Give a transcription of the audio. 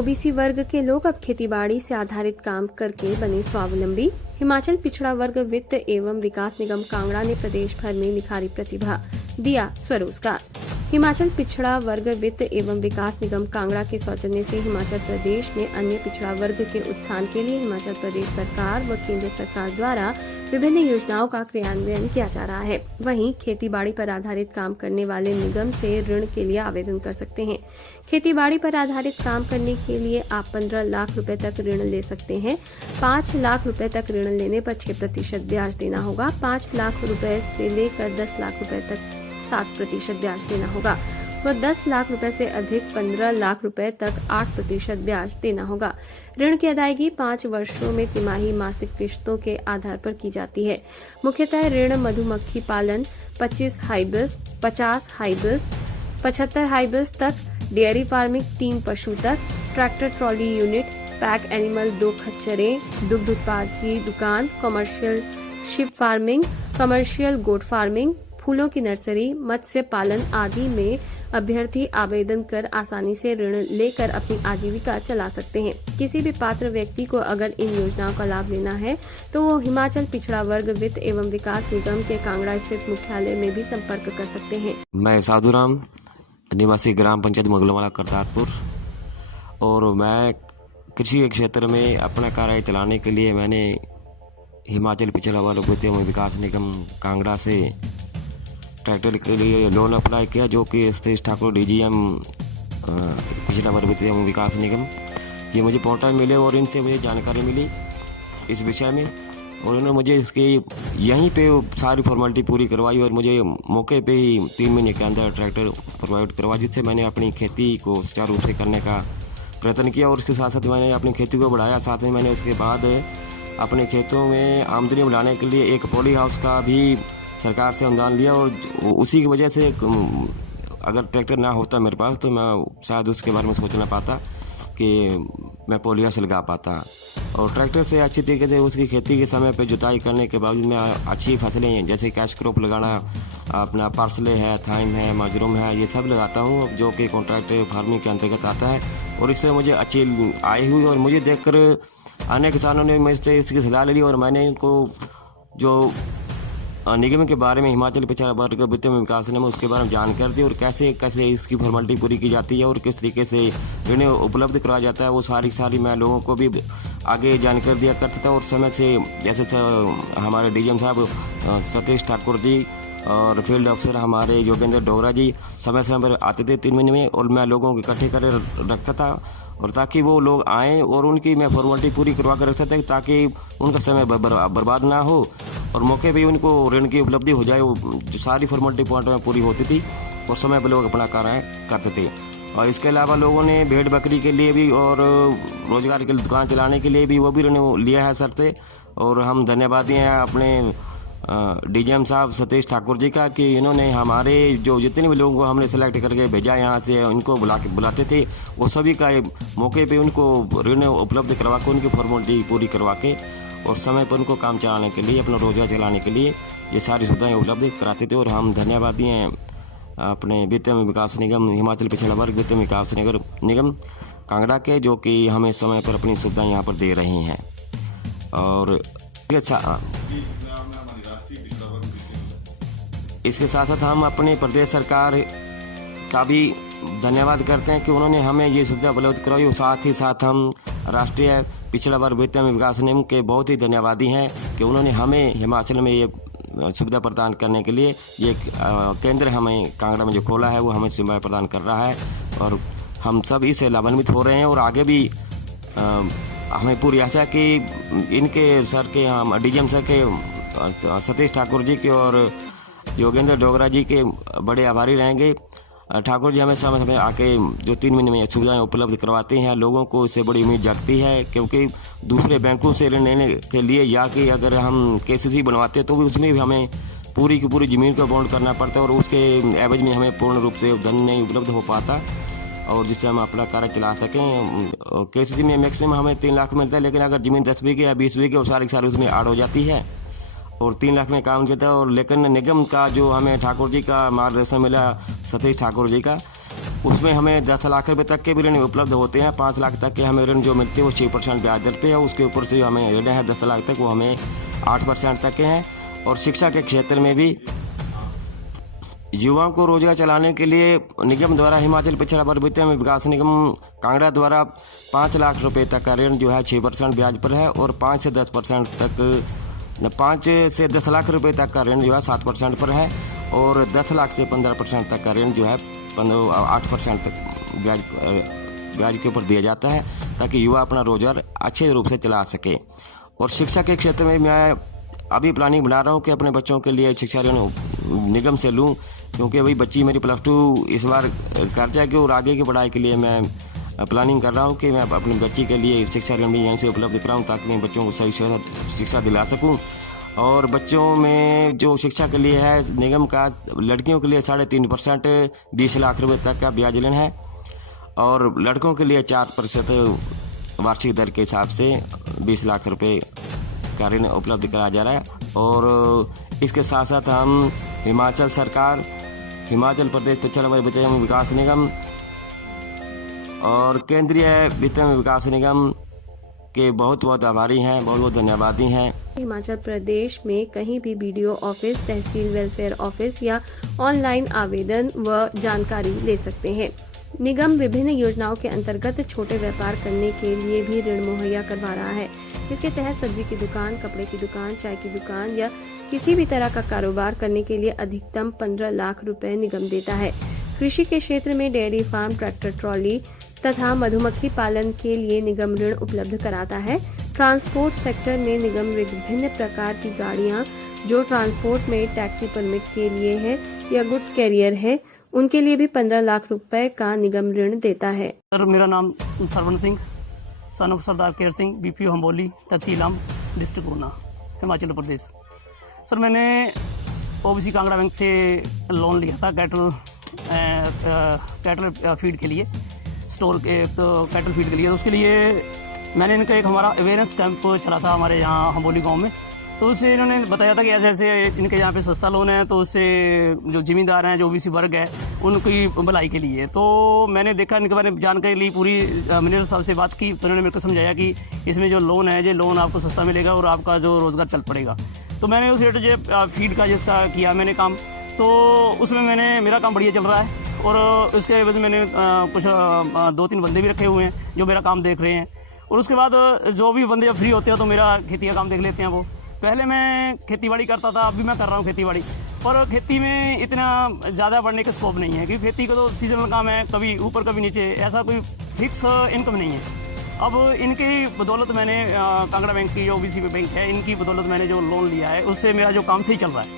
OBC वर्ग के लोग अब खेतीबाड़ी से आधारित काम करके बने स्वावलंबी। हिमाचल पिछड़ा वर्ग वित्त एवं विकास निगम कांगड़ा ने प्रदेश भर में निखारी प्रतिभा, दिया स्वरोजगार। हिमाचल पिछड़ा वर्ग वित्त एवं विकास निगम कांगड़ा के सौजन्य से हिमाचल प्रदेश में अन्य पिछड़ा वर्ग के उत्थान के लिए हिमाचल प्रदेश सरकार व केंद्र सरकार द्वारा विभिन्न योजनाओं का क्रियान्वयन किया जा रहा है। वहीं खेतीबाड़ी पर आधारित काम करने वाले निगम से ऋण के लिए आवेदन कर सकते हैं। खेतीबाड़ी पर आधारित काम करने के लिए आप 15 लाख रुपए तक ऋण ले सकते हैं। 5 लाख रुपए तक ऋण लेने पर 6% ब्याज देना होगा। 5 लाख रुपए से लेकर 10 लाख रुपए तक 7% ब्याज देना होगा व 10 लाख रुपए से अधिक 15 लाख रुपए तक 8% ब्याज देना होगा। ऋण की अदायगी 5 वर्षों में तिमाही मासिक किश्तों के आधार पर की जाती है। मुख्यतः ऋण मधुमक्खी पालन 25 हाइबिस, 50 हाइबिस, 75 हाइबिस तक, डेयरी फार्मिंग 3 पशु तक, tractor trolley unit, pack animal 2 खच्चरें, दुग्ध उत्पाद की दुकान, commercial sheep farming, commercial goat farming, फूलों की नर्सरी, मत्स्य पालन आदि में अभ्यर्थी आवेदन कर आसानी से ऋण लेकर अपनी आजीविका चला सकते हैं। किसी भी पात्र व्यक्ति को अगर इन योजनाओं का लाभ लेना है तो वो हिमाचल पिछड़ा वर्ग वित्त एवं विकास निगम के कांगड़ा स्थित मुख्यालय में भी संपर्क कर सकते हैं। मैं साधुराम, निवासी ग्राम पंचायत मुगलवाला करतारपुर, और मैं कृषि के क्षेत्र में अपना कार्य चलाने के लिए मैंने हिमाचल पिछड़ा वर्ग वित्त एवं विकास निगम कांगड़ा से ट्रैक्टर के लिए लोन अप्लाई किया, जो कि सतीश ठाकुर DGM पिछड़ा वर्ग वित्त एवं विकास निगम, ये मुझे पोर्टल मिले और इनसे मुझे जानकारी मिली इस विषय में, और उन्होंने मुझे इसके यहीं पे सारी फॉर्मेलिटी पूरी करवाई और मुझे मौके पे ही 3 महीने के अंदर ट्रैक्टर प्रोवाइड करवा, जिससे मैंने अपनी खेती को सुचारू रूप से करने का प्रयत्न किया और उसके साथ साथ मैंने अपनी खेती को बढ़ाया। साथ में मैंने उसके बाद अपने खेतों में आमदनी बढ़ाने के लिए एक पॉली हाउस का भी सरकार से अनुदान लिया, और उसी की वजह से अगर ट्रैक्टर ना होता मेरे पास तो मैं शायद उसके बारे में सोच ना पाता कि मैं पॉली हाउस लगा पाता। और ट्रैक्टर से अच्छी तरीके से उसकी खेती के समय पे जुताई करने के बावजूद में अच्छी फसलें जैसे कैश क्रॉप लगाना, अपना पार्सले है, थाइम है, मशरूम है, ये सब लगाता हूँ, जो कि कॉन्ट्रैक्ट फार्मिंग के अंतर्गत आता है, और इससे मुझे अच्छी आय हुई। और मुझे देखकर अन्य किसानों ने मेरे से इसकी सलाह ले ली और मैंने इनको जो निगम के बारे में हिमाचल पिछड़ा वर्ग वित्त एवं विकास निगम उसके बारे में जानकारी दी और कैसे कैसे इसकी फॉर्मेलिटी पूरी की जाती है और किस तरीके से ऋण उपलब्ध कराया जाता है, वो सारी मैं लोगों को भी आगे जानकारी दिया करता था। और समय से जैसे हमारे DGM साहब सतीश ठाकुर जी और फील्ड अफसर हमारे योगेंद्र डोगरा जी समय पर आते थे 3 महीने में, और मैं लोगों को इकट्ठे कर रखता था और ताकि वो लोग आएँ और उनकी मैं फॉर्मेलिटी पूरी करवा कर रखता था ताकि उनका समय बर्बाद ना हो और मौके पे उनको ऋण की उपलब्धि हो जाए। वो जो सारी फॉर्मेलिटी पॉइंट में पूरी होती थी और समय पर लोग अपना कार्य करते थे। और इसके अलावा लोगों ने भेड़ बकरी के लिए भी और रोजगार की दुकान चलाने के लिए भी वो भी ऋण लिया है सर से, और हम धन्यवादी हैं अपने DGM साहब सतीश ठाकुर जी का कि इन्होंने हमारे जो जितने भी लोगों को हमने सेलेक्ट करके भेजा यहाँ से, उनको बुलाते थे, वो सभी का मौके पे उनको ऋण उपलब्ध करवा के उनकी फॉर्मेलिटी पूरी करवा के और समय पर उनको काम चलाने के लिए, अपना रोजगार चलाने के लिए ये सारी सुविधाएं उपलब्ध कराते थे। और हम धन्यवादी हैं अपने वित्त एवं विकास निगम हिमाचल पिछड़ा वर्ग वित्त एवं विकास निगम कांगड़ा के, जो कि हमें समय पर अपनी सुविधाएं यहाँ पर दे रहे हैं। और इसके साथ साथ हम अपने प्रदेश सरकार का भी धन्यवाद करते हैं कि उन्होंने हमें ये सुविधा उपलब्ध करवाई, और साथ ही साथ हम राष्ट्रीय पिछड़ा वर्ग वित्त एवं विकास निगम के बहुत ही धन्यवादी हैं कि उन्होंने हमें हिमाचल में ये सुविधा प्रदान करने के लिए ये केंद्र हमें कांगड़ा में जो खोला है वो हमें सुविधा प्रदान कर रहा है, और हम सब इससे लाभान्वित हो रहे हैं। और आगे भी हमें पूरी आशा कि इनके सर के DGM सर के सतीश ठाकुर जी के और योगेंद्र डोगरा जी के बड़े आभारी रहेंगे। ठाकुर जी हमें समय में आके जो 3 महीने में सुविधाएं उपलब्ध करवाते हैं, लोगों को इससे बड़ी उम्मीद जगती है, क्योंकि दूसरे बैंकों से ऋण लेने के लिए या कि अगर हम KCC बनवाते तो उसमें भी हमें पूरी की पूरी ज़मीन को बॉन्ड करना पड़ता है और उसके एवज में हमें पूर्ण रूप से धन नहीं उपलब्ध हो पाता, और जिससे हम अपना कार्य चला सकें। KCC में मैक्सिमम हमें 3 लाख मिलता है, लेकिन अगर ज़मीन 10 बीघे या 20 बीघे और सारी उसमें ऐड हो जाती है और 3 लाख में काम चलता है। और लेकिन निगम का जो हमें ठाकुर जी का मार्गदर्शन मिला, सतीश ठाकुर जी का, उसमें हमें 10 लाख रुपए तक के भी ऋण उपलब्ध होते हैं। 5 लाख तक के हमें ऋण जो मिलते हैं वो 6% ब्याज दर पे है। उसके ऊपर से जो हमें ऋण है 10 लाख तक, वो हमें 8% तक के हैं। और शिक्षा के क्षेत्र में भी युवाओं को रोजगार चलाने के लिए निगम द्वारा हिमाचल पिछड़ा वर्ग वित्त एवं विकास निगम कांगड़ा द्वारा 5 लाख रुपए तक का ऋण जो है 6% ब्याज पर है, और 5 से 10% तक 5 से 10 लाख रुपए तक का ऋण जो है 7% पर है, और 10 लाख से 15% तक का ऋण जो है 8% तक ब्याज के ऊपर दिया जाता है, ताकि युवा अपना रोजगार अच्छे रूप से चला सके। और शिक्षा के क्षेत्र में मैं अभी प्लानिंग बना रहा हूँ कि अपने बच्चों के लिए शिक्षा ऋण निगम से लूँ, क्योंकि अभी बच्ची मेरी +2 इस बार कर जाएगी, और आगे की पढ़ाई के लिए मैं प्लानिंग कर रहा हूँ कि मैं अपनी बच्ची के लिए शिक्षा ऋण भी यहीं से उपलब्ध कराऊँ, ताकि मैं बच्चों को सही शिक्षा दिला सकूँ। और बच्चों में जो शिक्षा के लिए है निगम का, लड़कियों के लिए 3.5% 20 लाख रुपए तक का ब्याज ऋण है, और लड़कों के लिए 4% वार्षिक दर के हिसाब से 20 लाख रुपए का ऋण उपलब्ध कराया जा रहा है। और इसके साथ साथ हम हिमाचल सरकार, हिमाचल प्रदेश पिछड़ा वर्ग वित्त एवं विकास निगम और केंद्रीय वित्त एवं विकास निगम के बहुत बहुत आभारी हैं, बहुत बहुत धन्यवादी हैं। हिमाचल प्रदेश में कहीं भी BDO ऑफिस, तहसील वेलफेयर ऑफिस या ऑनलाइन आवेदन व जानकारी ले सकते हैं। निगम विभिन्न योजनाओं के अंतर्गत छोटे व्यापार करने के लिए भी ऋण मुहैया करवा रहा है। इसके तहत सब्जी की दुकान, कपड़े की दुकान, चाय की दुकान या किसी भी तरह का कारोबार करने के लिए अधिकतम 15 लाख रुपए निगम देता है। कृषि के क्षेत्र में डेयरी फार्म, ट्रैक्टर ट्रॉली तथा मधुमक्खी पालन के लिए निगम ऋण उपलब्ध कराता है। ट्रांसपोर्ट सेक्टर में निगम विभिन्न प्रकार की गाड़ियां जो ट्रांसपोर्ट में टैक्सी परमिट के लिए है या गुड्स कैरियर है, उनके लिए भी 15 लाख रुपए का निगम ऋण देता है। सर, मेरा नाम Sarwan Singh, son of Sardar Kehar Singh, BPO Hamboli, तहसील आम, डिस्ट्रिक्ट ऊना, हिमाचल प्रदेश। सर, मैंने OBC कांगड़ा बैंक से लोन लिया था कैटल फीड के लिए, स्टोर के तो कैटल फीड के लिए। तो उसके लिए मैंने इनका एक हमारा अवेयरनेस कैंप चला था हमारे यहाँ हम्बोली गांव में। तो उससे इन्होंने बताया था कि ऐसे ऐसे इनके यहाँ पे सस्ता लोन है, तो उससे जो ज़मींदार हैं, जो OBC वर्ग है, उनकी भलाई के लिए। तो मैंने देखा, इनके बारे में जानकारी ली, पूरी मैनेजर साहब से बात की, तो उन्होंने मेरे को समझाया कि इसमें जो लोन है, ये लोन आपको सस्ता मिलेगा और आपका जो रोज़गार चल पड़ेगा। तो मैंने उस रेट जो फीड का जिसका किया मैंने काम, तो उसमें मेरा काम बढ़िया चल रहा है। और उसके वजह मैंने कुछ 2-3 बंदे भी रखे हुए हैं जो मेरा काम देख रहे हैं। और उसके बाद जो भी बंदे जब फ्री होते हैं तो मेरा खेती का काम देख लेते हैं। वो पहले मैं खेतीबाड़ी करता था, अभी मैं कर रहा हूँ खेतीबाड़ी, पर खेती में इतना ज़्यादा बढ़ने का स्कोप नहीं है, क्योंकि खेती का तो सीजनल काम है, कभी ऊपर कभी नीचे, ऐसा कोई फिक्स इनकम नहीं है। अब इनकी बदौलत मैंने कांगड़ा बैंक की जो OBC बैंक है, इनकी बदौलत मैंने जो लोन लिया है, उससे मेरा जो काम सही चल रहा है।